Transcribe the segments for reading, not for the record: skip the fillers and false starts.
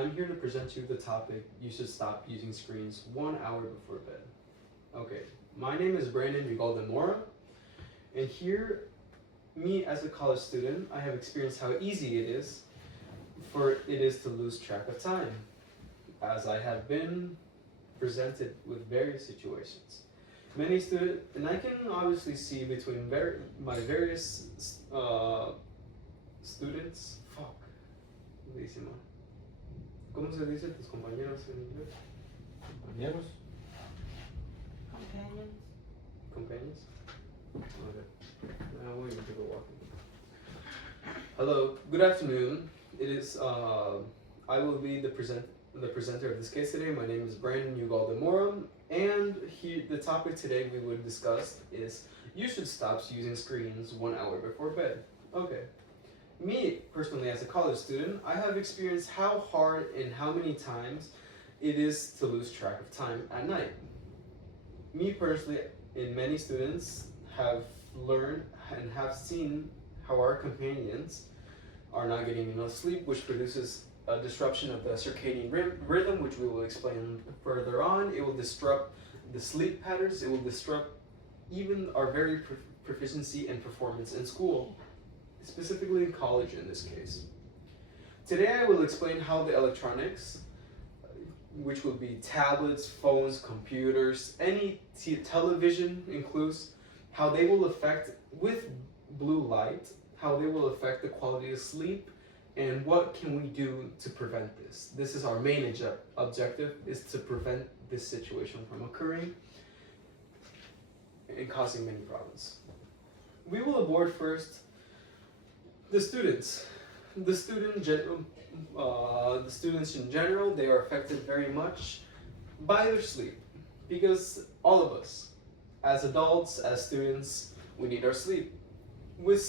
I'm here to present you the topic, you should stop using screens 1 hour before bed. Okay, my name is Brandon Mora, and here, me as a college student, I have experienced how easy it is to lose track of time, as I have been presented with various situations. Many students, and I can obviously see between my various students, fuck, dice, ¿cómo se dice tus compañeros en inglés? Compañeros. Companions. Companions? Okay. Now we're going to go walking. Hello, good afternoon. It is, I will be the presenter of this case today. My name is Brandon Ugalde-Morum, and the topic today we would discuss is you should stop using screens 1 hour before bed. Okay. Me, personally, as a college student, I have experienced how hard and how many times it is to lose track of time at night. Me, personally, and many students have learned and have seen how our companions are not getting enough sleep, which produces a disruption of the circadian rhythm, which we will explain further on. It will disrupt the sleep patterns. It will disrupt even our very proficiency and performance in school, specifically in college in this case. Today I will explain how the electronics, which will be tablets, phones, computers, any television includes, how they will affect with blue light, how they will affect the quality of sleep, and what can we do to prevent this. This is our main objective, is to prevent this situation from occurring and causing many problems. We will abord first the students. The students in general, they are affected very much by their sleep, because all of us, as adults, as students, we need our sleep. With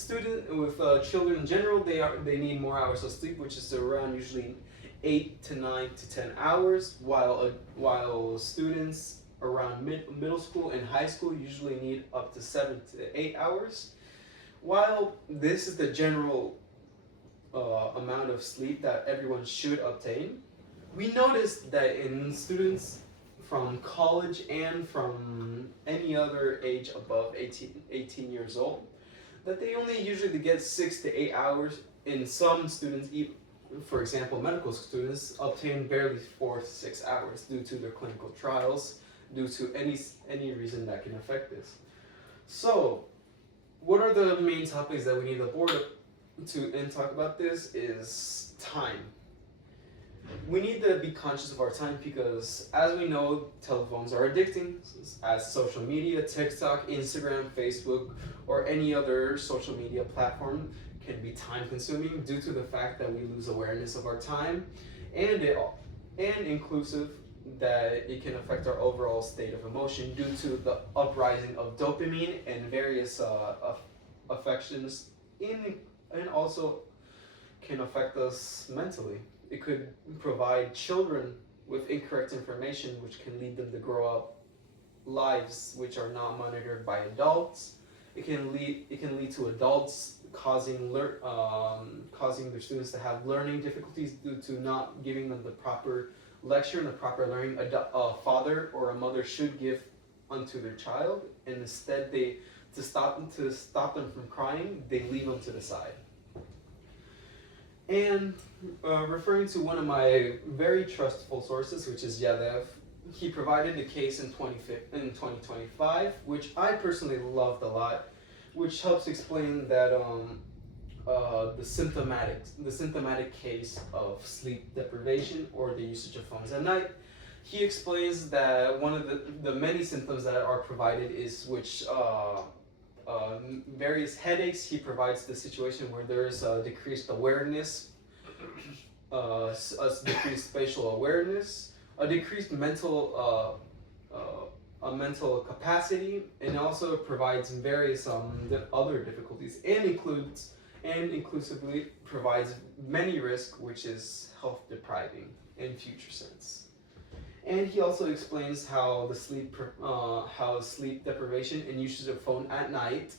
children in general, they need more hours of sleep, which is around usually 8 to 9 to 10 hours, while students around middle school and high school usually need up to 7 to 8 hours. While this is the general amount of sleep that everyone should obtain, we noticed that in students from college and from any other age above 18 years old, that they only usually get 6 to 8 hours. In some students, for example, medical students, obtain barely 4 to 6 hours due to their clinical trials, due to any reason that can affect this. So, what are the main topics that we need to board and talk about this is time. We need to be conscious of our time because, as we know, telephones are addicting, as social media, TikTok, Instagram, Facebook, or any other social media platform can be time consuming due to the fact that we lose awareness of our time, and inclusive that it can affect our overall state of emotion due to the uprising of dopamine and various affections and also can affect us mentally. It could provide children with incorrect information, which can lead them to grow up lives which are not monitored by adults. It can lead to adults causing their students to have learning difficulties due to not giving them the proper lecture and the proper learning a father or a mother should give unto their child, and instead to stop them from crying, they leave them to the side. And referring to one of my very trustful sources, which is Yadev, he provided a case in 2025, which I personally loved a lot, which helps explain that the symptomatic case of sleep deprivation or the usage of phones at night. He explains that one of the many symptoms that are provided is various headaches. He provides the situation where there is a decreased awareness, a decreased spatial awareness, a decreased mental capacity, and also provides various other difficulties, and inclusively provides many risks, which is health depriving in future sense. And he also explains how sleep deprivation and usage of phone at night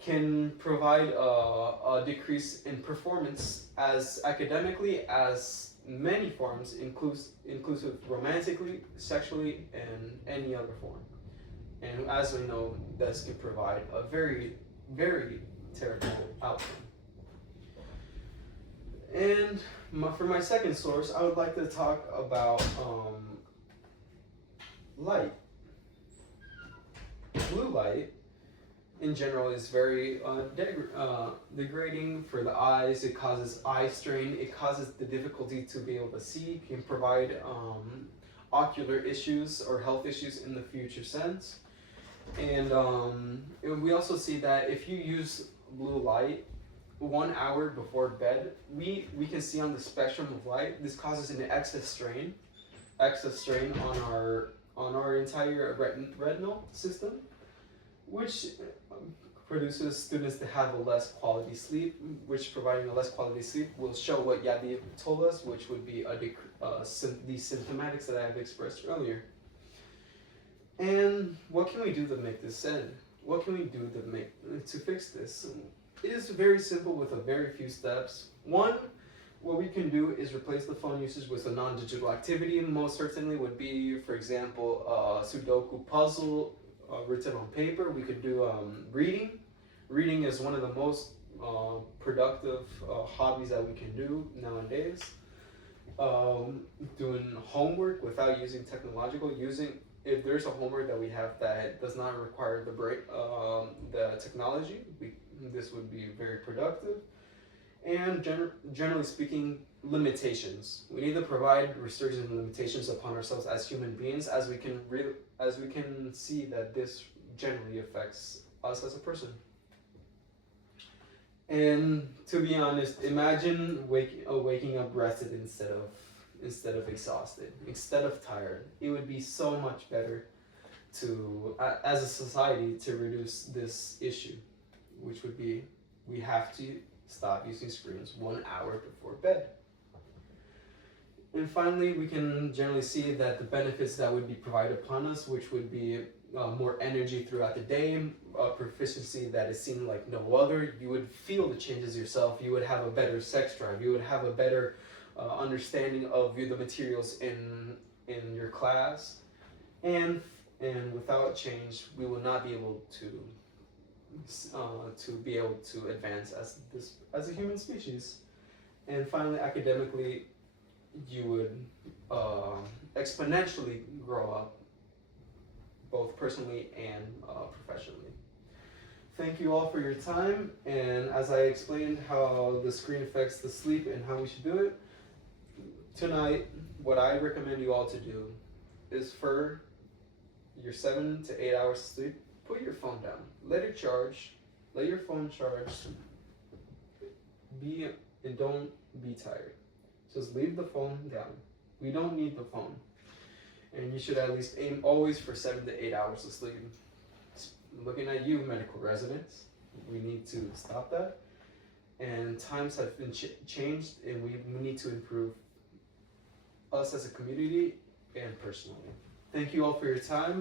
can provide a decrease in performance as academically as many forms, inclusive romantically, sexually, and any other form. And as we know, this can provide a very, very terrible outcome. And for my second source, I would like to talk about light. Blue light, in general, is very degrading for the eyes. It causes eye strain. It causes the difficulty to be able to see. It can provide ocular issues or health issues in the future sense. And we also see that if you use blue light 1 hour before bed, we can see on the spectrum of light, this causes an excess strain on our entire retinal system, which produces students to have a less quality sleep, which providing a less quality sleep will show what Yadi told us, which would be these symptomatics that I have expressed earlier. And what can we do to make this end? What can we do to fix this? It is very simple with a very few steps. One, what we can do is replace the phone usage with a non-digital activity. Most certainly would be, for example, a Sudoku puzzle written on paper. We could do reading. Reading is one of the most productive hobbies that we can do nowadays. Doing homework without using technological, if there's a homework that we have that does not require the technology, this would be very productive. And generally speaking, limitations. We need to provide restrictions and limitations upon ourselves as human beings, as we can see that this generally affects us as a person. And to be honest, imagine waking up rested instead of exhausted, instead of tired. It would be so much better as a society, to reduce this issue, which would be we have to stop using screens 1 hour before bed. And finally, we can generally see that the benefits that would be provided upon us, which would be more energy throughout the day, proficiency that is seen like no other. You would feel the changes yourself. You would have a better sex drive. You would have a better understanding of the materials in your class. And without change, we will not be able to advance as a human species. And finally, academically, you would exponentially grow up, both personally and professionally. Thank you all for your time, and as I explained how the screen affects the sleep and how we should do it, tonight, what I recommend you all to do is, for your 7 to 8 hours of sleep, put your phone down. Let it charge. Let your phone charge. And don't be tired. Just leave the phone down. We don't need the phone. And you should at least aim always for 7 to 8 hours of sleep. Looking at you, medical residents, we need to stop that. And times have been changed, and we need to improve us as a community and personally. Thank you all for your time.